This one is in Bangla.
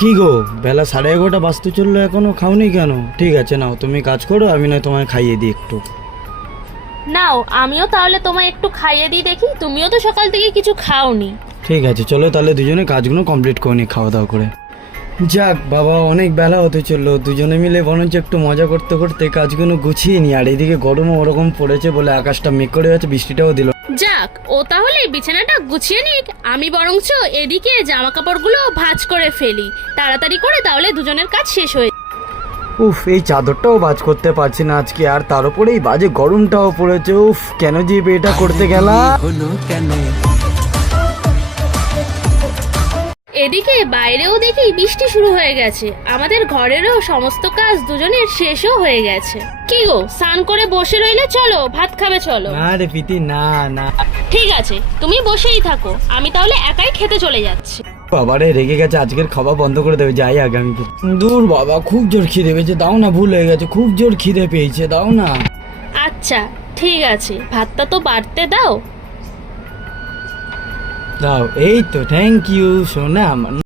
কি গো, বেলা 11:30 বাজতে চললো, এখনো খাওনি কেন? ঠিক আছে, নাও তুমি কাজ করো, আমি নয় তোমায় খাইয়ে দিই একটু। নাও, আমিও তাহলে তোমায় একটু খাইয়ে দিই দেখি, তুমিও তো সকাল থেকে কিছু খাওনি। ঠিক আছে, চলো তাহলে দুজনে কাজগুলো কমপ্লিট করে নিই খাওয়া দাওয়া করে। যাক বাবা, অনেক বেলা হতে চললো, দুজনে মিলে বরঞ্চ একটু মজা করতে করতে কাজগুলো গুছিয়ে নিই। আর এদিকে গরমও ওরকম পড়েছে বলে আকাশটা মেঘ করে আছে, বৃষ্টিটাও দিল। যাক, ও তাহলে বিছানাটা গুছিয়ে নিক, আমি বরঞ্চ এদিকে জামা কাপড়গুলো ভাঁজ করে ফেলি তাড়াতাড়ি করে, তাহলে দুজনের কাজ শেষ হয়ে। উফ, এই চাদরটাও বাজ করতে পারছি না আজকে, আর তার উপরে এই বাজে গরমটাও পড়েছে। উফ, কেন যে এটা করতে গেলাম। এদিকে বাইরেও দেখি বৃষ্টি শুরু হয়ে গেছে, আমাদের ঘরেরও সমস্ত কাজ দুজনের শেষও হয়ে গেছে। কি গো, স্নান করে বসে রইলে, চলো ভাত খাবে চলো। না রে প্রীতি, না না। ঠিক আছে, তুমি বসেই থাকো, আমি তাহলে একাই খেতে চলে যাচ্ছি। বাবারে রেগে গেছে, আজকের খাওয়া বন্ধ করে দেবে, যাই আগামীকে। দূর বাবা, খুব জোর খিদে পেয়েছে, দাও না, ভুল হয়ে গেছে, খুব জোর খিদে পেয়েছে, দাও না। আচ্ছা ঠিক আছে, ভাতটা তো বাড়তে দাও। দাও, এই তো, থ্যাংক ইউ সোনা আমার।